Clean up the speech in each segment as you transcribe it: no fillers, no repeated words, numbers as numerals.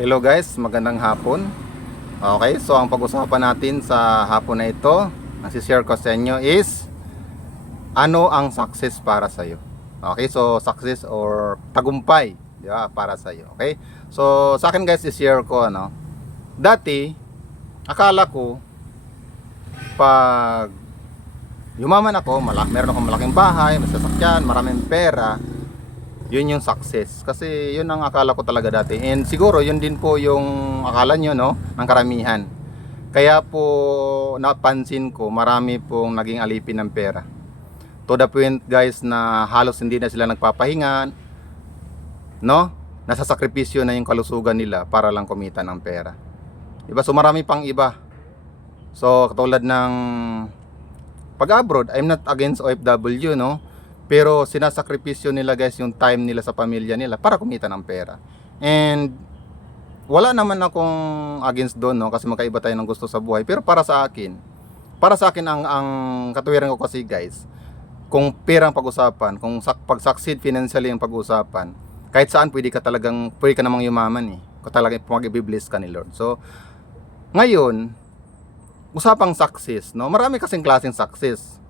Hello guys, magandang hapon. Okay, so ang pag-usapan natin sa hapon na ito, ang share ko sa inyo is ano ang success para sa iyo. Okay, so success or tagumpay, di ba, para sa iyo. Okay? So sa akin guys, i-share ko dati akala ko pag yumaman ako, meron akong malaking bahay, may sasakyan, maraming pera, yun yung success. Kasi yun ang akala ko talaga dati. And siguro yun din po yung akala nyo, no, ng karamihan. Kaya po napansin ko marami pong naging alipin ng pera. To the point guys na halos hindi na sila nagpapahinga, no? Nasasakripisyo na yung kalusugan nila para lang kumita ng pera. Diba? So marami pang iba. So katulad ng pag-abroad, I'm not against OFW, no? Pero sinasakripisyo nila guys yung time nila sa pamilya nila para kumita ng pera. And wala naman akong against doon, no, kasi magkaiba tayo ng gusto sa buhay. Pero para sa akin ang katuwiran ko kasi guys, kung perang pag-usapan, kung pag-succeed financially ang pag-usapan, kahit saan pwede ka namang yumaman eh. Kung talagang mag-i-bless ka ni Lord. So ngayon, usapang success, no? Marami kasing klaseng success.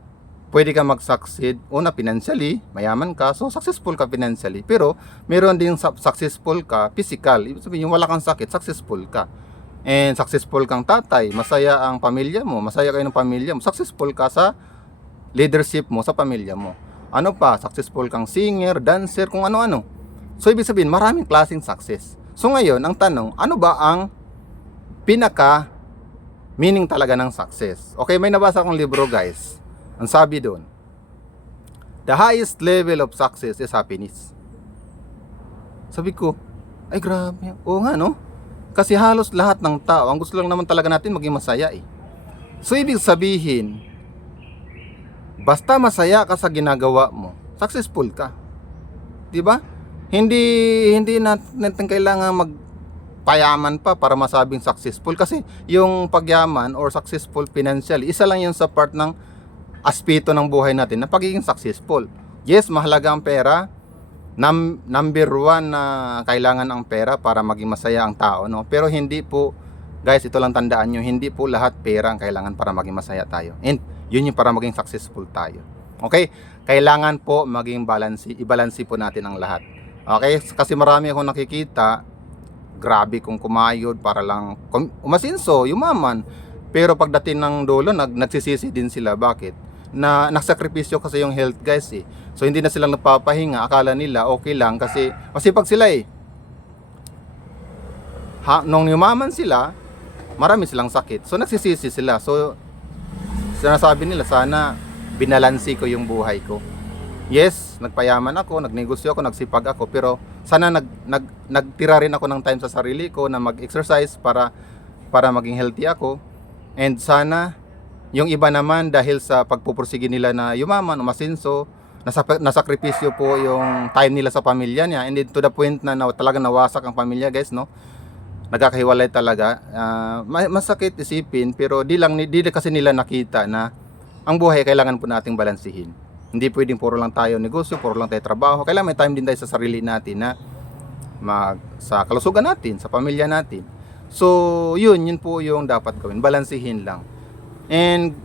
Pwede ka mag-succeed, una financially, mayaman ka, so successful ka financially. Pero meron din successful ka physical. Ibig sabihin, yung wala kang sakit, successful ka. And successful kang tatay, masaya ang pamilya mo, masaya kayo ng pamilya mo, successful ka sa leadership mo sa pamilya mo. Ano pa, successful kang singer, dancer, kung ano-ano. So ibig sabihin, maraming klaseng success. So ngayon, ang tanong, ano ba ang pinaka meaning talaga ng success? Okay, may nabasa akong libro guys. Ang sabi doon, the highest level of success is happiness. Sabi ko, ay grabe. Oo nga, no? Kasi halos lahat ng tao, ang gusto lang naman talaga natin maging masaya eh. So ibig sabihin, basta masaya ka sa ginagawa mo, successful ka. 'Di ba? Hindi natin kailangan magpayaman pa para masabing successful, kasi yung pagyaman or successful financially, isa lang yun sa part ng aspeto ng buhay natin na pagiging successful. Yes, mahalaga ang pera. Number one na kailangan ang pera para maging masaya ang tao, no? Pero hindi po, guys, ito lang tandaan nyo, hindi po lahat pera ang kailangan para maging masaya tayo. And yun yung para maging successful tayo. Okay? Kailangan po maging i-balance po natin ang lahat. Okay? Kasi marami akong nakikita, grabe kung kumayod para lang umasinso, yumaman. Pero pagdating ng dulo, nagsisisi din sila. Bakit? Na nagsakripisyo kasi yung health guys eh. So hindi na silang nagpapahinga, akala nila okay lang kasi masipag sila eh. Nung yumaman sila, marami silang sakit. So nagsisisi sila. So sinasabi nila, sana binalansi ko yung buhay ko. Yes, nagpayaman ako, nagnegosyo ako, nagsipag ako, pero sana nagtira rin ako ng time sa sarili ko na mag-exercise para maging healthy ako. And sana yung iba naman dahil sa pagpupursige nila na yumaman, umasinso, nasakripisyo po yung time nila sa pamilya niya, and then to the point na talaga nawasak ang pamilya guys, no? Nagkakahiwalay talaga. Masakit isipin, pero di kasi nila nakita na ang buhay kailangan po nating balansihin. Hindi pwedeng puro lang tayo negosyo, puro lang tayo trabaho. Kailangan may time din tayo sa sarili natin na sa kalusugan natin, sa pamilya natin. So yun po yung dapat gawin, balansihin lang. And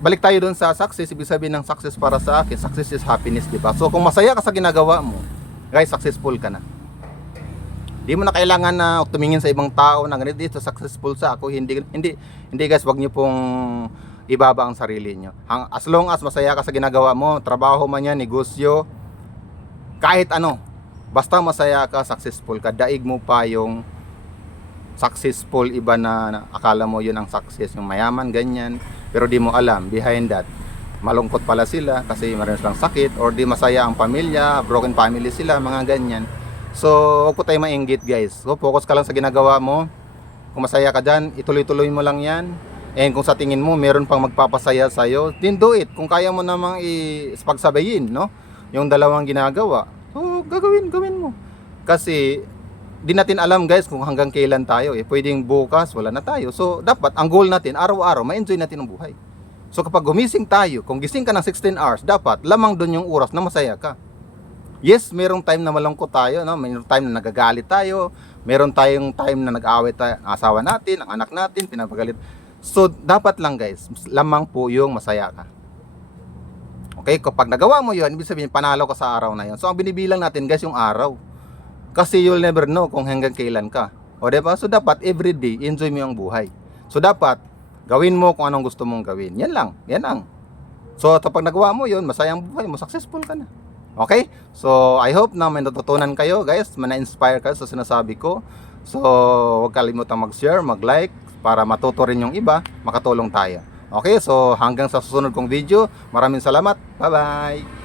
balik tayo doon sa success. Ibig sabihin ng success para sa akin, success is happiness, diba? So kung masaya ka sa ginagawa mo, guys, successful ka na. Di mo na kailangan na tumingin sa ibang tao na ganito, dito successful sa ako. Hindi guys, wag niyo pong ibaba ang sarili niyo. As long as masaya ka sa ginagawa mo, trabaho man yan, negosyo, kahit ano, basta masaya ka, successful ka, daig mo pa yung successful iba na akala mo yun ang success, yung mayaman ganyan, pero di mo alam behind that malungkot pala sila kasi meron silang sakit, or di masaya ang pamilya, broken family sila, mga ganyan. So huwag po tayo mainggit guys. So focus ka lang sa ginagawa mo. Kung masaya ka dyan, ituloy-tuloy mo lang yan. And kung sa tingin mo meron pang magpapasaya sa'yo, then do it. Kung kaya mo namang pagsabayin, no, yung dalawang ginagawa, so gawin mo. Kasi di natin alam guys kung hanggang kailan tayo eh. Pwedeng bukas wala na tayo. So dapat ang goal natin araw-araw ma-enjoy natin ang buhay. So kapag gumising tayo, kung gising ka ng 16 hours, dapat lamang doon yung oras na masaya ka. Yes, mayroong time na malungkot tayo, no? Mayroong time na nagagalit tayo, Meron tayong time na nag-aaway tayo, asawa natin, ang anak natin, pinapagalit. So, dapat lang guys, lamang po yung masaya ka. Okay, kapag nagawa mo yun, ibig sabihin, panalo ka sa araw na yun. So, ang binibilang natin guys, yung araw. Kasi you'll never know kung hanggang kailan ka. O diba? So, dapat everyday, enjoy mo yung buhay. So, dapat, gawin mo kung anong gusto mong gawin. Yan lang, yan lang. So, kapag nagawa mo yun, masayang buhay mo, successful ka na. Okay? So, I hope na may natutunan kayo, guys. Na-inspire kayo sa sinasabi ko. So, huwag kalimutan mag-share, mag-like, para matuto rin yung iba, makatulong tayo. Okay? So, hanggang sa susunod kong video, maraming salamat. Bye-bye!